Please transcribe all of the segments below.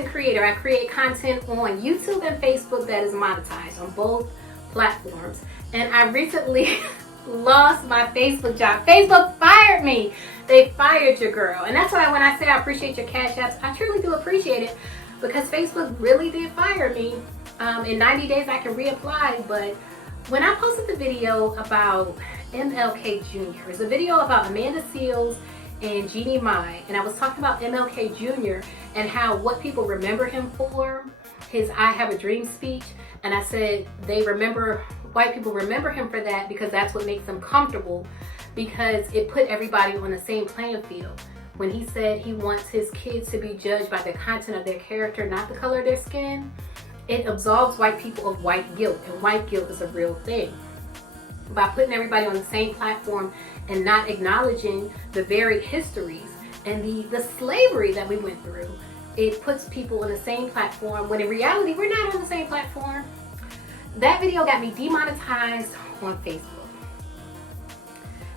content creator. I create content on YouTube and Facebook that is monetized on both platforms. And I recently lost my Facebook job. Facebook fired me. They fired your girl. And that's why when I say I appreciate your Cash Apps, I truly do appreciate it, because Facebook really did fire me. In 90 days I can reapply. But when I posted the video about MLK Jr., it's a video about Amanda Seales and Jeannie Mai, and I was talking about MLK Jr. and how what people remember him for, his I Have a Dream speech, and I said white people remember him for that because that's what makes them comfortable, because it put everybody on the same playing field. When he said he wants his kids to be judged by the content of their character, not the color of their skin, it absolves white people of white guilt, and white guilt is a real thing. By putting everybody on the same platform and not acknowledging the varied histories and the slavery that we went through, it puts people on the same platform when in reality we're not on the same platform. That video got me demonetized on Facebook.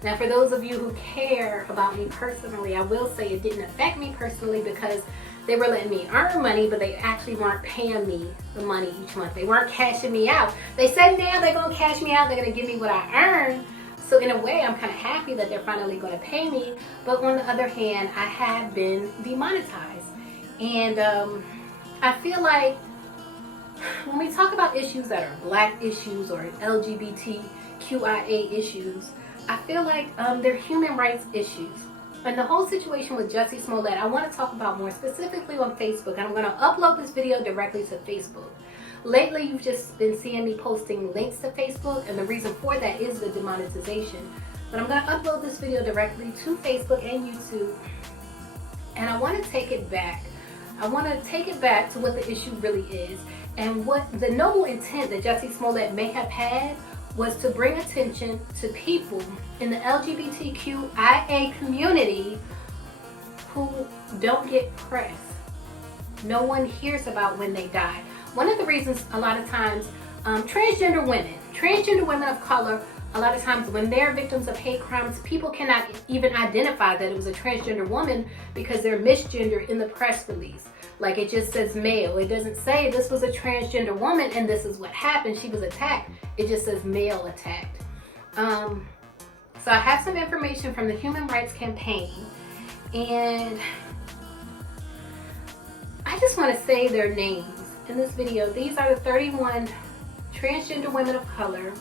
Now, for those of you who care about me personally, I will say it didn't affect me personally because they were letting me earn money, but they actually weren't paying me the money each month. They weren't cashing me out. They said now they're going to cash me out. They're going to give me what I earn. So in a way, I'm kind of happy that they're finally going to pay me. But on the other hand, I have been demonetized. And I feel like when we talk about issues that are black issues or LGBTQIA issues, I feel like they're human rights issues. And the whole situation with Jussie Smollett, I want to talk about more specifically on Facebook. And I'm going to upload this video directly to Facebook. Lately, you've just been seeing me posting links to Facebook, and the reason for that is the demonetization. But I'm going to upload this video directly to Facebook and YouTube. And I want to take it back. I want to take it back to what the issue really is. And what the noble intent that Jussie Smollett may have had was to bring attention to people in the LGBTQIA community who don't get press. No one hears about when they die. One of the reasons a lot of times transgender women of color, a lot of times when they're victims of hate crimes, people cannot even identify that it was a transgender woman because they're misgendered in the press release. Like, it just says male. It doesn't say this was a transgender woman and this is what happened. She was attacked. It just says male attacked. So I have some information from the Human Rights Campaign, and I just want to say their names in this video. These are the 31 transgender women of color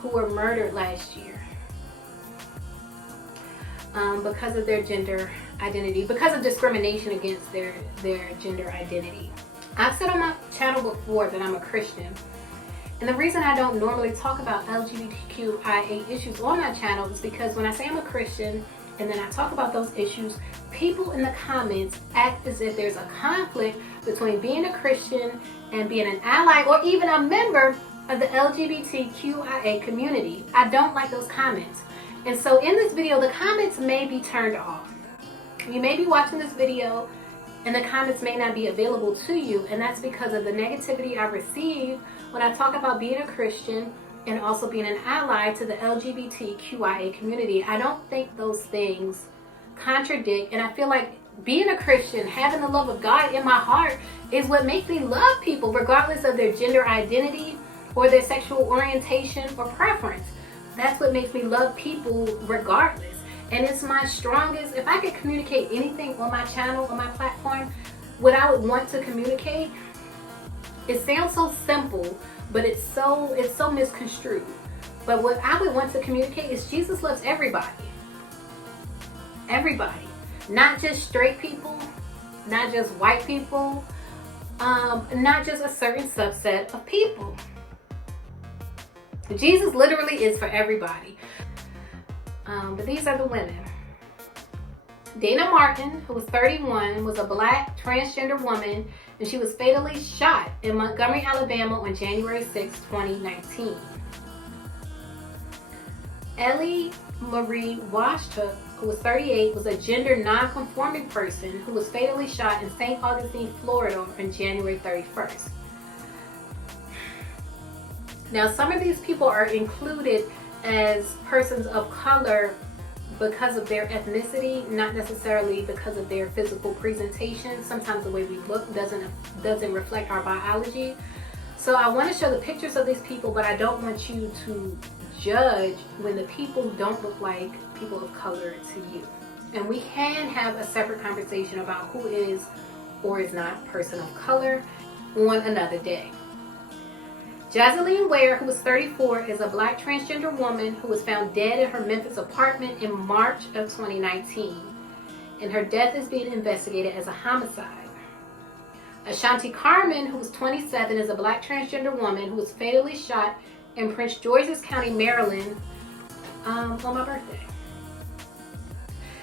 who were murdered last year because of their gender identity, because of discrimination against their gender identity. I've said on my channel before that I'm a Christian, and the reason I don't normally talk about LGBTQIA issues on my channel is because when I say I'm a Christian and then I talk about those issues, people in the comments act as if there's a conflict between being a Christian and being an ally or even a member of the LGBTQIA community. I don't like those comments. And so in this video, the comments may be turned off. You may be watching this video and the comments may not be available to you, and that's because of the negativity I receive when I talk about being a Christian and also being an ally to the LGBTQIA community. I don't think those things contradict, and I feel like being a Christian, having the love of God in my heart, is what makes me love people regardless of their gender identity or their sexual orientation or preference. That's what makes me love people regardless. And it's my strongest, if I could communicate anything on my channel, on my platform, what I would want to communicate, it sounds so simple, but it's so misconstrued. But what I would want to communicate is Jesus loves everybody. Everybody. Not just straight people, not just white people, not just a certain subset of people. Jesus literally is for everybody. But these are the women. Dana Martin, who was 31, was a black transgender woman, and she was fatally shot in Montgomery, Alabama on January 6, 2019. Ellie Marie Washtuk, who was 38, was a gender non-conforming person who was fatally shot in St. Augustine, Florida on January 31st. Now, some of these people are included as persons of color because of their ethnicity, not necessarily because of their physical presentation. Sometimes the way we look doesn't reflect our biology. So I want to show the pictures of these people, but I don't want you to judge when the people don't look like people of color to you. And we can have a separate conversation about who is or is not a person of color on another day. Jocelyn Ware, who was 34, is a black transgender woman who was found dead in her Memphis apartment in March of 2019. And her death is being investigated as a homicide. Ashanti Carmen, who was 27, is a black transgender woman who was fatally shot in Prince George's County, Maryland, on my birthday.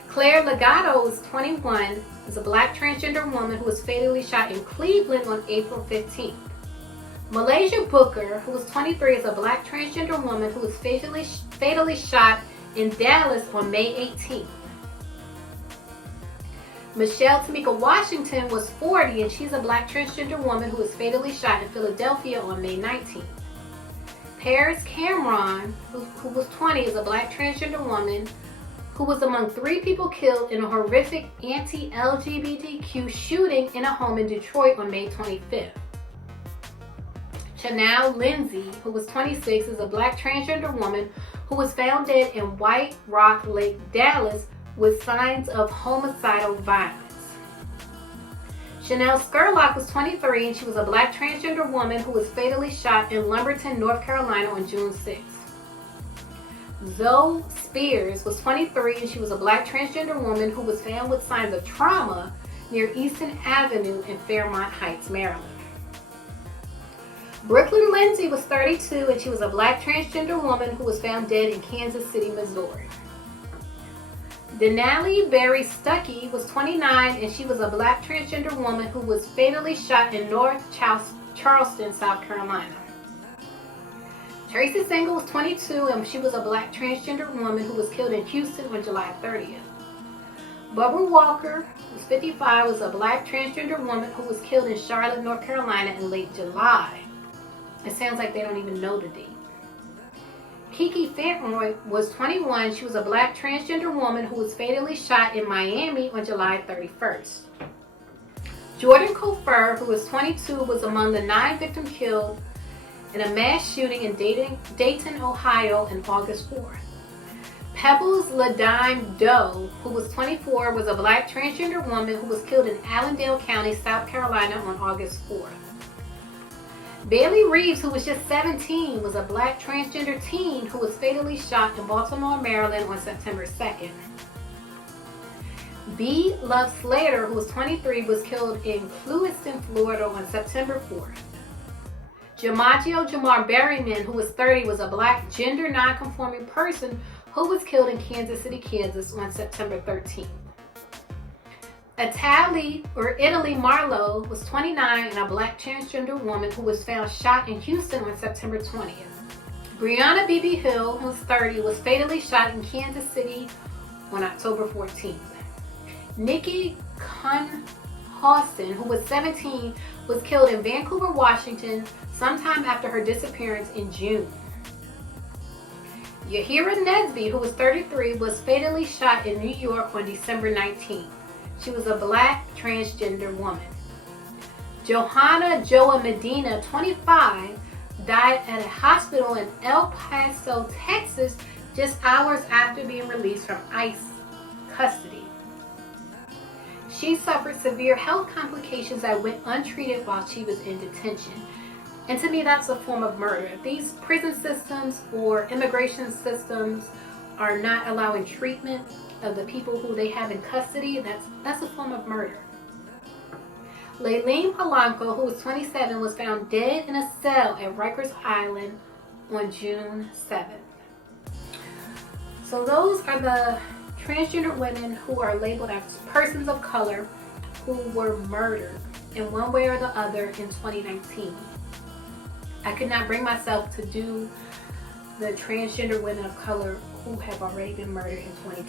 Claire Legato is 21, is a black transgender woman who was fatally shot in Cleveland on April 15th. Malaysia Booker, who was 23, is a black transgender woman who was fatally shot in Dallas on May 18th. Michelle Tamika Washington was 40, and she's a black transgender woman who was fatally shot in Philadelphia on May 19th. Paris Cameron, who was 20, is a black transgender woman who was among 3 people killed in a horrific anti-LGBTQ shooting in a home in Detroit on May 25th. Chanel Lindsay, who was 26, is a black transgender woman who was found dead in White Rock Lake, Dallas, with signs of homicidal violence. Chanel Skurlock was 23, and she was a black transgender woman who was fatally shot in Lumberton, North Carolina on June 6th. Zoe Spears was 23, and she was a black transgender woman who was found with signs of trauma near Easton Avenue in Fairmont Heights, Maryland. Brooklyn Lindsay was 32, and she was a black transgender woman who was found dead in Kansas City, Missouri. Denali Berry Stuckey was 29, and she was a black transgender woman who was fatally shot in North Charleston, South Carolina. Tracy Single was 22, and she was a black transgender woman who was killed in Houston on July 30th. Barbara Walker, who was 55, was a black transgender woman who was killed in Charlotte, North Carolina in late July. It sounds like they don't even know the date. Kiki Fentroy was 21. She was a black transgender woman who was fatally shot in Miami on July 31st. Jordan Cofer, who was 22, was among the 9 victims killed in a mass shooting in Dayton, Ohio on August 4th. Pebbles LaDime Doe, who was 24, was a black transgender woman who was killed in Allendale County, South Carolina on August 4th. Bailey Reeves, who was just 17, was a black transgender teen who was fatally shot in Baltimore, Maryland on September 2nd. B. Love Slater, who was 23, was killed in Clewiston, Florida on September 4th. Jamagio Jamar Berryman, who was 30, was a black gender non-conforming person who was killed in Kansas City, Kansas on September 13th. Italy Marlowe was 29 and a black transgender woman who was found shot in Houston on September 20th. Brianna BB Hill, who was 30, was fatally shot in Kansas City on October 14th. Nikki Kunhausen, who was 17, was killed in Vancouver, Washington, sometime after her disappearance in June. Yahira Nesby, who was 33, was fatally shot in New York on December 19th. She was a black transgender woman. Johanna Joa Medina, 25, died at a hospital in El Paso, Texas, just hours after being released from ICE custody. She suffered severe health complications that went untreated while she was in detention. And to me, that's a form of murder. If these prison systems or immigration systems are not allowing treatment of the people who they have in custody, that's a form of murder. Lailah Polanco, who was 27, was found dead in a cell at Rikers Island on June 7th. So those are the transgender women who are labeled as persons of color who were murdered in one way or the other in 2019. I could not bring myself to do the transgender women of color who have already been murdered in 2020.